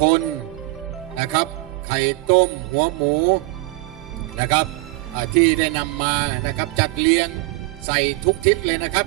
คนนะครับ ไข่ต้มหัวหมูนะครับที่ได้นำมานะครับจัดเรียงใส่ทุกทิศเลยนะครับ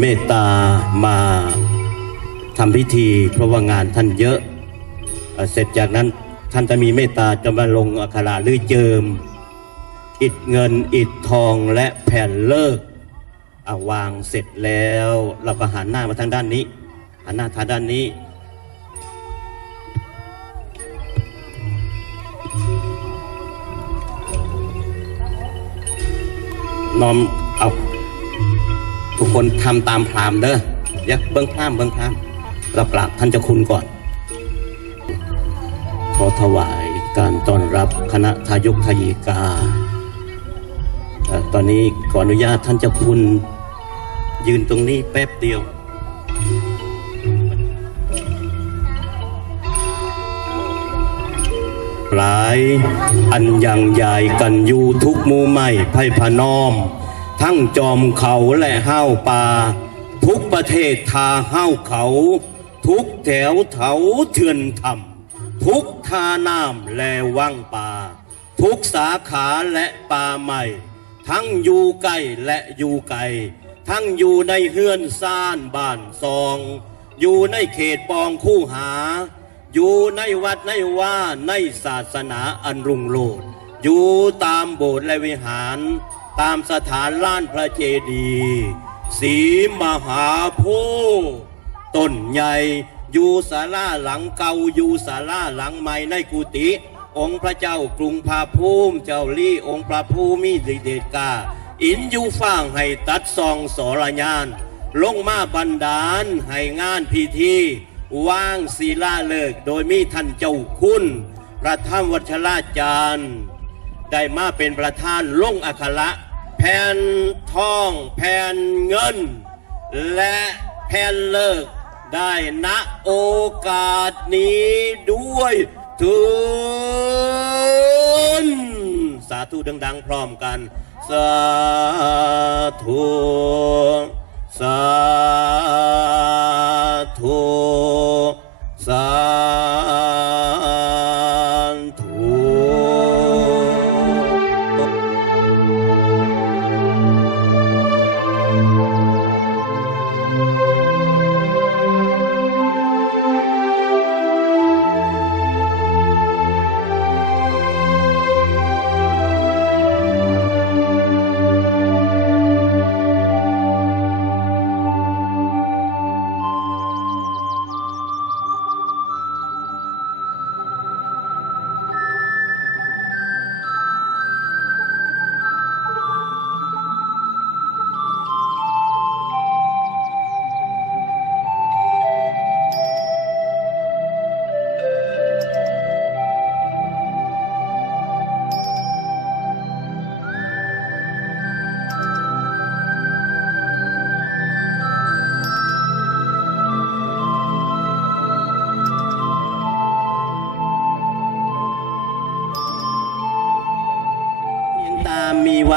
เมตตามาทำพิธี เพราะว่างานท่านเยอะ เสร็จจากนั้นท่านจะมีเมตตาจะมาลงอักขระหรือเจิม อิฐเงินอิฐทองและแผ่นเลิกอาวางเสร็จแล้ว เราก็หันหน้ามาทางด้านนี้หันหน้าทางด้านนี้ น้อมเอา คนทำตามพรามเด้ออย่าเบิ้งพรามเบิ้งพรามเรากราบท่านเจ้าคุณก่อน ขอถวายการต้อนรับคณะทายกทายิกา ตอนนี้ขออนุญาตท่านเจ้าคุณยืนตรงนี้แป๊บเดียวหลายอันยังใหญ่กันอยู่ทุกมู่ไม่ไพ่พนอม ทั้งจอมเขาและห้าวป่า ทุกประเทศทาห้าวเขา ทุกแถวเถาเถื่อนธรรม ทุกทาน้ำและว่างป่า ทุกสาขาและป่าใหม่ ทั้งอยู่ใกล้และอยู่ไกลทั้งอยู่ในเฮือนซ่านบ้านซอง อยู่ในเขตปองคู่หา อยู่ในวัดในว่าในศาสนาอันรุ่งโรจน์อยู่ตามโบสถ์และวิหาร ตามสถานล้านพระเจดีย์สีมหาโพธิ์ต้นใหญ่อยู่ศาลาหลังเก่าอยู่ศาลาหลังใหม่ในกุฏิองค์พระเจ้ากรุงพาภูมิเจ้าลี่องค์พระภูมิเดชกา อินยูฟ่างให้ตัดซองสรญาน ลงมาบันดาลให้งานพิธีว่างศีลาเลิกโดยมีท่านเจ้าคุณ พระท่านวัชราจารย์ ได้มาเป็นประธานลงอักขระแผ่นทอง แผ่นเงิน และแผ่นเลิกได้ณโอกาสนี้ด้วยทุนสาธุดัง ๆ พร้อมกัน สาธุ สา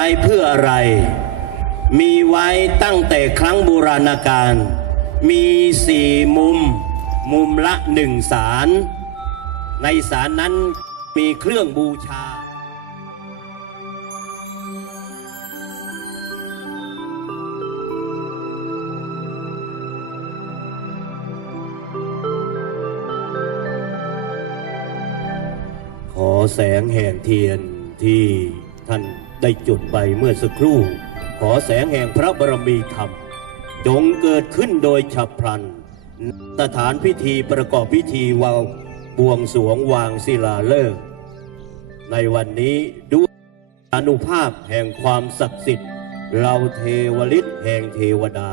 ว้เพื่ออะไร มีไว้ตั้งแต่ครั้งโบราณกาล มีสี่มุม มุมละหนึ่งสาร ในสารนั้นมีเครื่องบูชาขอแสงแห่งเทียนที่ท่าน ได้จุดไปเมื่อสักครู่ ขอแสงแห่งพระบรมีธรรม จงเกิดขึ้นโดยฉับพลันสถานพิธีประกอบพิธีวาวบวงสรวงวางศิลาฤกษ์ในวันนี้ด้วยอนุภาพแห่งความศักดิ์สิทธิ์เราเทวฤทธิ์แห่งเทวดา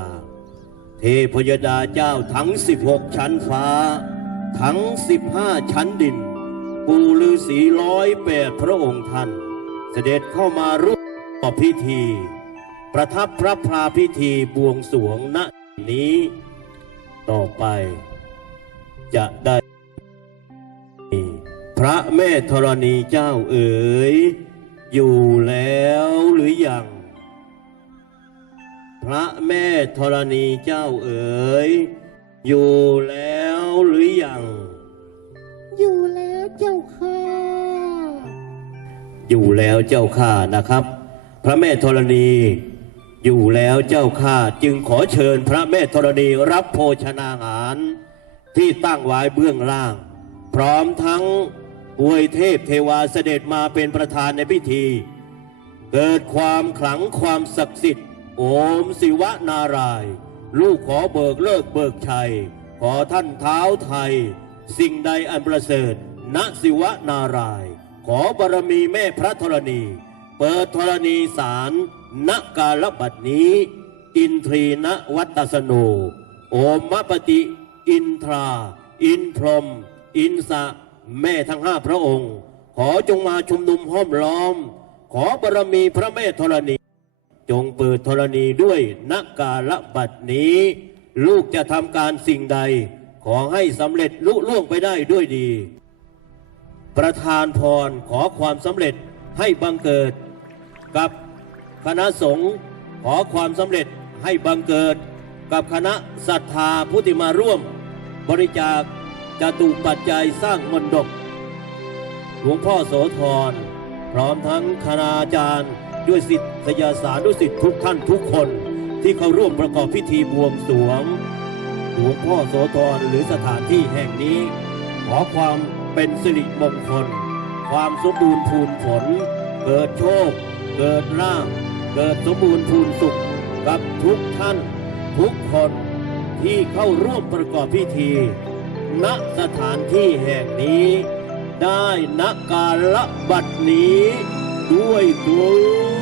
เทพยดาเจ้าทั้ง 16 ชั้นฟ้า ทั้ง 15 ชั้นดิน ปูฤาษีร้อยแปดพระองค์ท่าน เสด็จเข้ามาร่วมประกอพิธี ประทับพระพราพิธีบวงสวงณนี้ ต่อไปจะได้พระแม่ธรณีเจ้าเอ๋ยอยู่แล้วหรือยังพระแม่ธรณีเจ้าเอ๋ยอยู่แล้วหรือยังอยู่แล้วเจ้าค่ะ อยู่แล้วเจ้าข้านะครับ พระแม่ธรณีอยู่แล้วเจ้าข้าจึงขอเชิญพระแม่ธรณีรับโภชนาหาร ที่ตั้งไว้เบื้องล่าง พร้อมทั้งอวยเทพเทวาเสด็จมาเป็นประธานในพิธี เกิดความขลังความศักดิ์สิทธิ์โอมศิวะนารายลูกขอเบิกเลิกเบิกชัย ขอท่านเท้าไทย สิ่งใดอันประเสริฐณศิวะนาราย ขอบารมีแม่พระธรณี เปิดธรณีสารณกาลบัดนี้ อินทรีนวัตสโน โอมมปฏิอินทรา อินพรม อินสะ แม่ทั้งห้าพระองค์ ขอจงมาชุมนุมห้อมล้อม ขอบารมีพระแม่ธรณี จงเปิดธรณีด้วยนักกาลบัดนี้ ลูกจะทำการสิ่งใด ขอให้สำเร็จลุล่วงไปได้ด้วยดี ประธานพรขอความสำเร็จให้บังเกิด กับคณะสงฆ์ขอความสำเร็จให้บังเกิด กับคณะศรัทธาผู้ที่มาร่วม บริจาคจตุปัจจัยสร้างมนดบหลวงพ่อโสธรพร้อมทั้งคณาจารย์ ด้วยสิทธิยาสารด้วยสิทธิทุกท่านทุกคนที่เข้าร่วมประกอบพิธีบวงสรวง หลวงพ่อโสธรหรือสถานที่แห่งนี้ ขอความ เป็นสิริมงคล ความสมบูรณ์พูนผล เกิดโชค เกิดลาภเกิดสมบูรณ์พูนสุขกับทุกท่าน ทุกคนที่เข้าร่วมประกอบพิธี ณสถานที่แห่งนี้ ได้ณกกาลบัดนี้ ด้วยตัว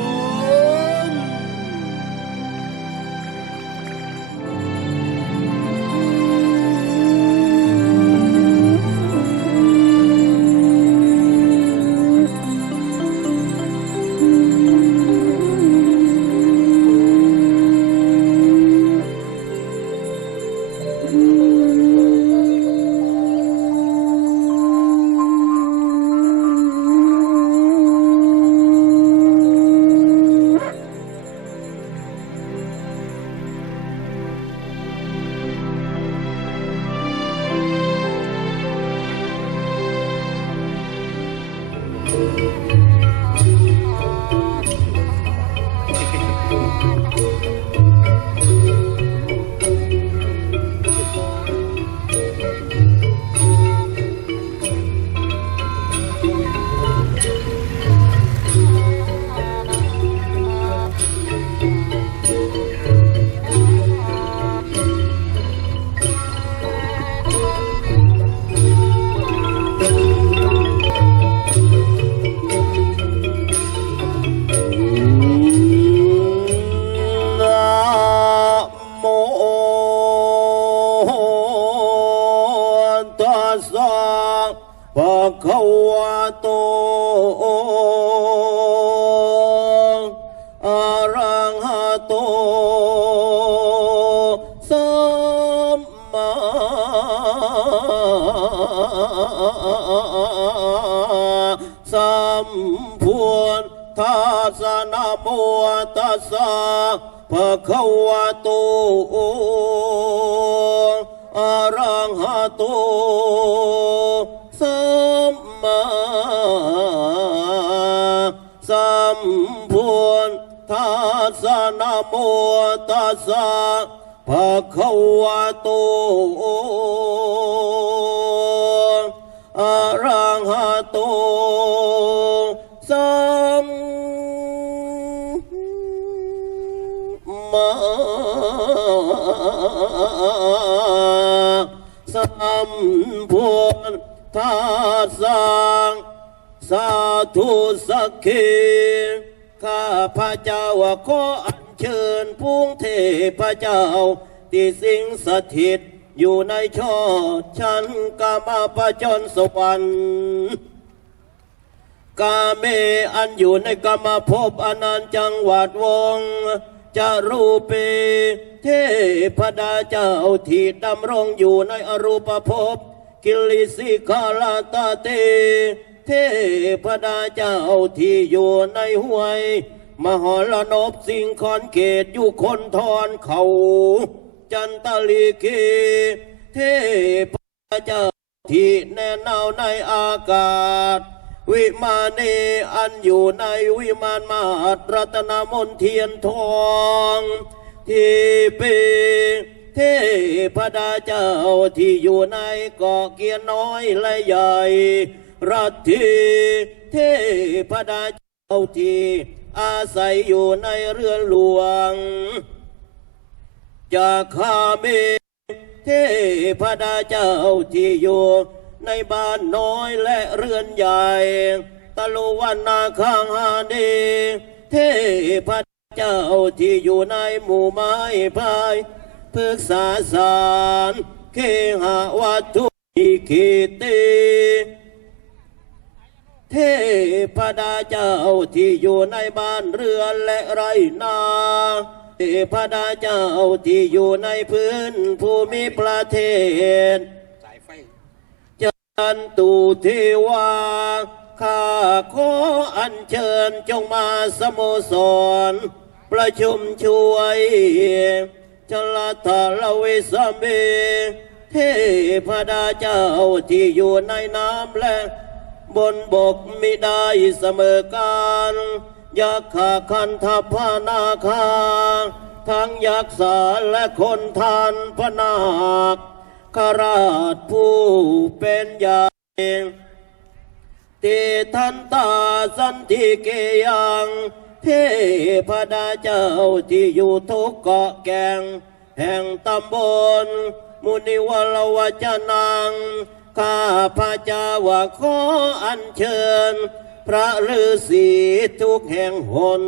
นะโมตัสสะภะคะวะโตอะระหะโตสัมมาสัมพุทธัสสะสาธุสักขี พระเจ้าขออัญเชิญพุงเทพเจ้า ที่สิงสถิตอยู่ในช่อชั้นกามาปจรสวรรค์กาเมอันอยู่ในกรรมภพอนันจังหวัดวงจารูเปเทพดาเจ้าที่ดำรงอยู่ในอรูปภพกิลิสิกาลาตาเตเทพดาเจ้าที่อยู่ในห้วย มหรนบสิงคอนเกตอยู่คนทอนเขา จันตลีเกเทพเจ้าที่แน่นาวในอากาศ วิมานเนอันอยู่ในวิมานมาตรรัตนมนเทียนทองที่เปเทพดาเจ้าที่อยู่ในเกาะเกียน้อยและใหญ่ รัตทีเทพดาเจ้าที่ อาศัยอยู่ในเรือนหลวง จากข้าเมเทพดาเจ้าที่อยู่ในบ้านน้อยและเรือนใหญ่ ตะลุวันนาข้างหาเดเทพเจ้าที่อยู่ในหมู่ไม้พายพฤกษาสารเคหาวัตถุอิคิติ เทพดาเจ้าที่อยู่ในบ้านเรือนและไรนาเทพดาเจ้าที่อยู่ในพื้นภูมิประเทศจันตุเทวาข้าขออัญเชิญจงมาสโมสร ประชุมช่วยจลาทาลเวสเมเทพดาเจ้าที่อยู่ในน้ำและ บนบกมิได้เสมอกันยักขาคันทัพานาคา ทั้งยักษ์สาและคนทานพนาคขราชผู้เป็นใหญ่ติทันตาสันติเกยังเทพดาเจ้าที่อยู่ทุกเกาะแก่งแห่งตำบล มุนิวลวจนัง ข้าพระเจ้าว่าขออัญเชิญ พระฤาษีทุกแห่งหน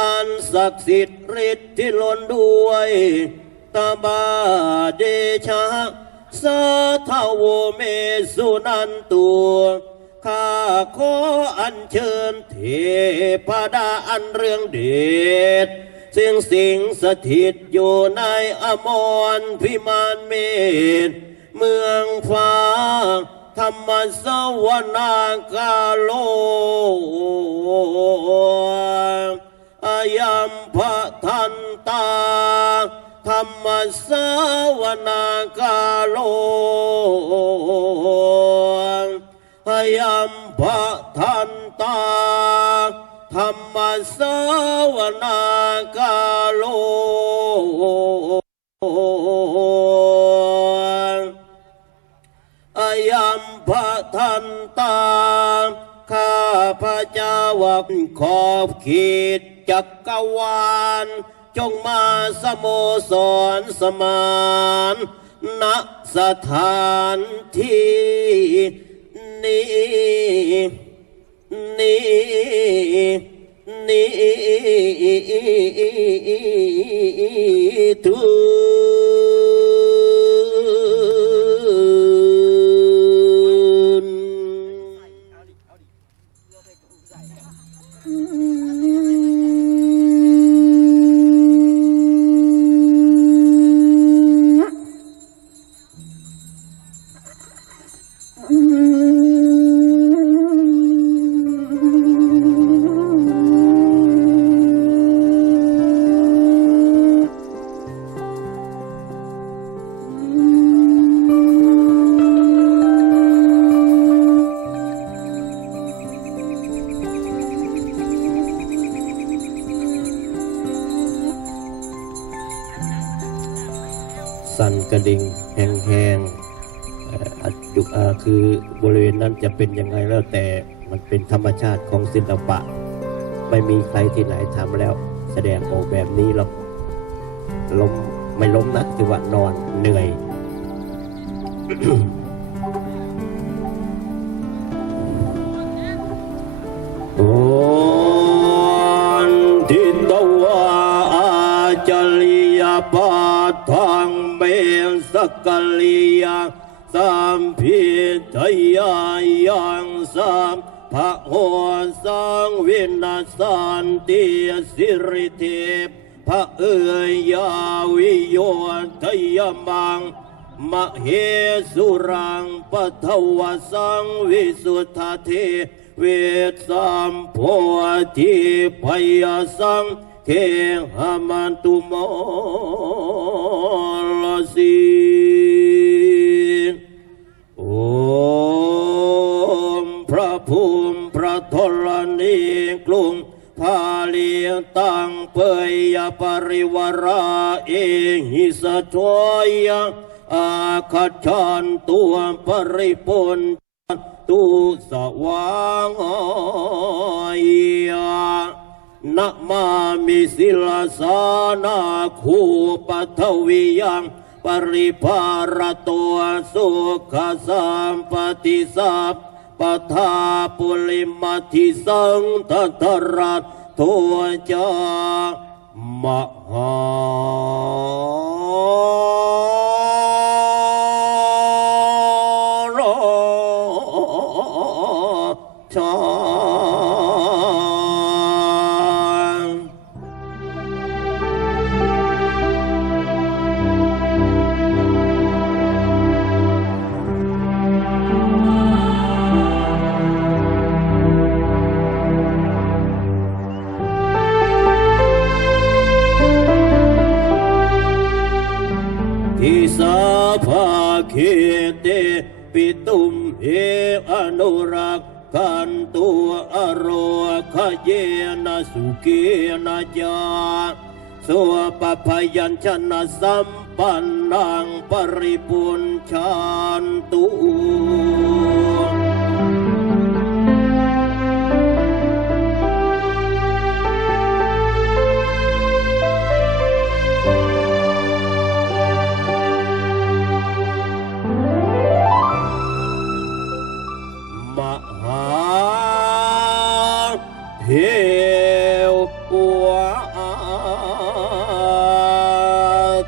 อันศักดิ์สิทธิ์ฤทธิ์ที่ล้นด้วยตาบาเดชะสาทาวเมสุนันตัวข้าขออัญเชิญเทพดาอันเรื่องเดชซึ่งสิงสถิตอยู่ในอมรพิมานเมธ เมืองฟ้า ธรรมสวนากาโลอายัมพะทันตา ธรรมสวนากาโลอายัมพะทันตา ธรรมสวนากาโล กขอบขีดจักรวาล จงมาสโมสรสมานณสถานที่นี้นี้นี้ทุน ระดิ่งแห้งๆเอ่ออัดยุอ่าคือบริเวณนั้นจะเป็นยังไงแล้วแต่มันเป็นธรรมชาติของศิลปะ ไม่มีใครที่ไหนทำแล้ว แสดงออกแบบนี้หรอกลมไม่ล้มนะถือว่านอนเหนื่อย กัลิยสัมพิทยายังสัมภะโหสังวินาสันติสิริเทพพระเอ่ยยาวิโยทยมังมเหสุรังปะทวสังวิสุทธเทเวสสัมโพธิพยสังเคหมันตุมลสี มพระภูมิพระธรณีกรุงพาลีตังเปยยปริวราเอหิสะทวยะอาคัจฉันตัวปริปุนตุสว่างอยานะมามิสิลาสานาคูปัทวิยัง ปริภารตัวสุขสัมปติสัพปทาปุลิมัติสังทัตรัตตัวจามหาาเคเตปิตุมเออนุรักขันตัวอโรคเยนะสุเกนะจาสัวปพยัญชนะสัมปันนังปริปุญชานตุ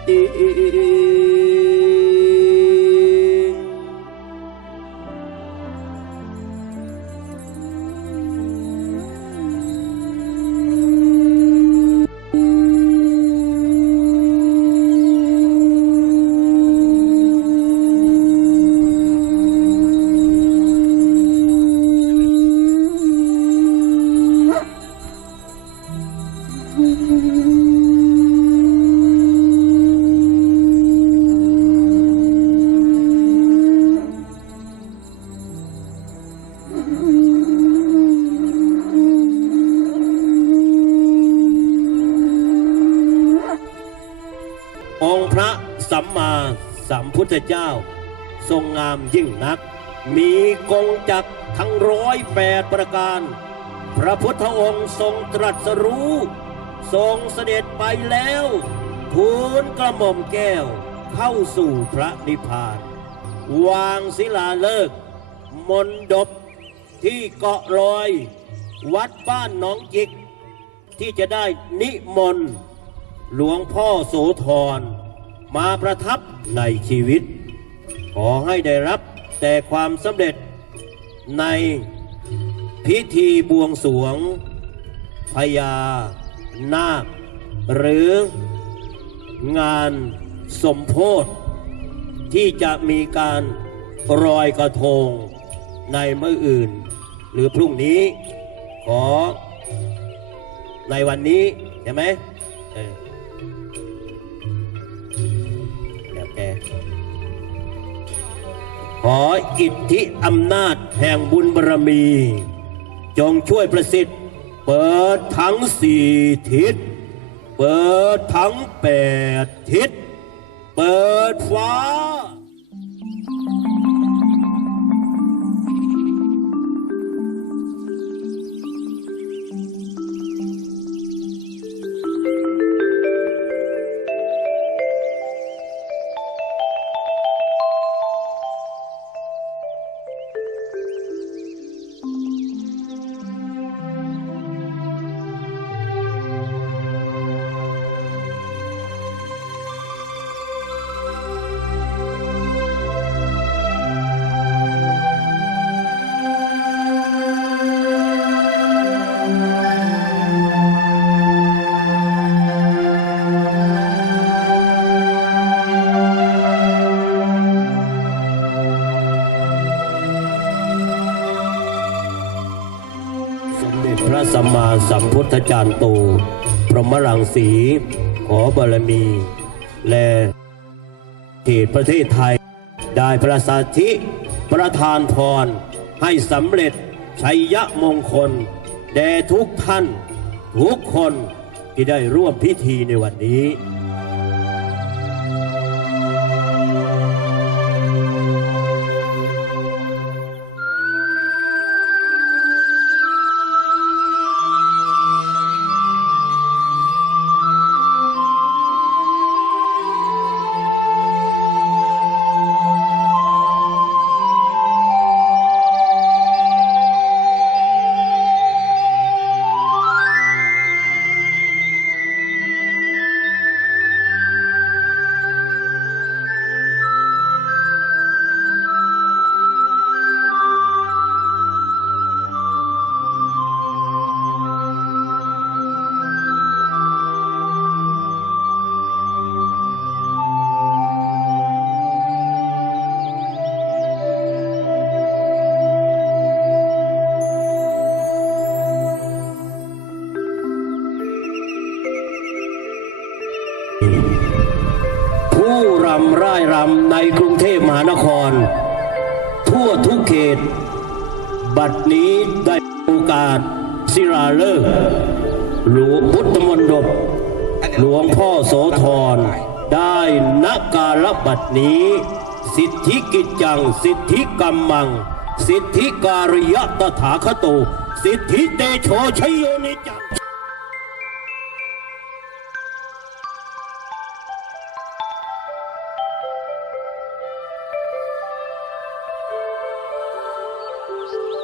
ติอง เจ้า ทรงงามยิ่งนัก มีกงจักรทั้งร้อยแปดประการ พระพุทธองค์ทรงตรัสรู้ ทรงเสด็จไปแล้วทูลกระหม่อมแก้วเข้าสู่พระนิพพาน วางศิลาฤกษ์มนดบที่เกาะลอย วัดบ้านหนองจิก ที่จะได้นิมนต์หลวงพ่อโสธร มาประทับในชีวิต ขอให้ได้รับแต่ความสำเร็จในพิธีบวงสวงพญานาค หรืองานสมโพธที่จะมีการรอยกระทงในเมื่ออื่น หรือพรุ่งนี้ขอในวันนี้ใช่ไหม ขออิทธิอำนาจแห่งบุญบารมี จงช่วยประสิทธิ์ เปิดทั้งสี่ทิศ เปิดทั้งแปดทิศ เปิดฟ้าาสัมพุทธจารย์โต พรหมรังสี ขอบารมี และเขตประเทศไทย ได้ประสาธิประทานพร ให้สำเร็จชัยยะมงคล แด่ทุกท่าน ทุกคนที่ได้ร่วมพิธีในวันนี้ายรำในกรุงเทพมหานคร ทั่วทุกเขต บัดนี้ได้โอกาสศิราเลิกหลวงพุทธมนดบหลวงพ่อโสธรได้นักการบัดนี้ สิทธิกิจจัง สิทธิกรรมัง สิทธิการยะตถาคโต สิทธิเตโชชยโยนิ Thank you.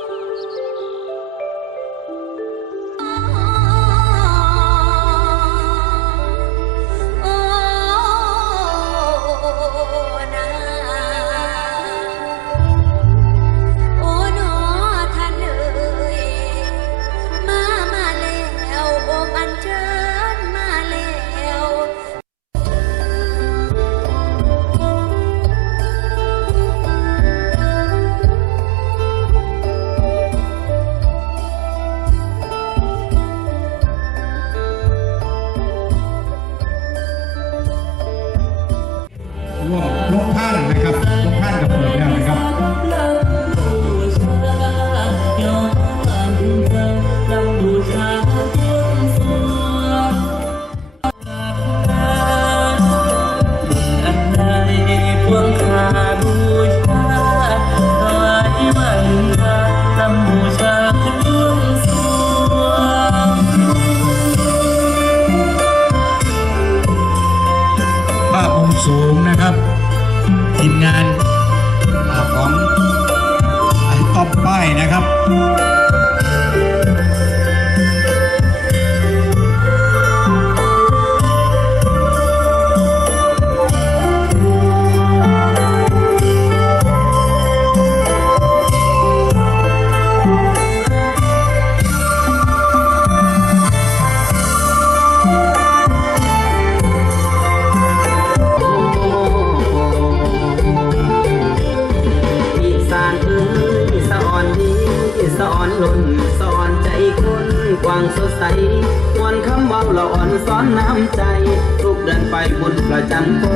บุญประจันก็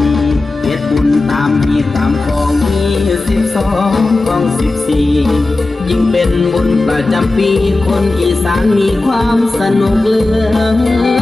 มีเฮ็ดบุญตามมีตามของมีสิบสองของสิบสี่ยิ่งเป็นบุญประจำปีคนอีสานมีความสนุกเลือ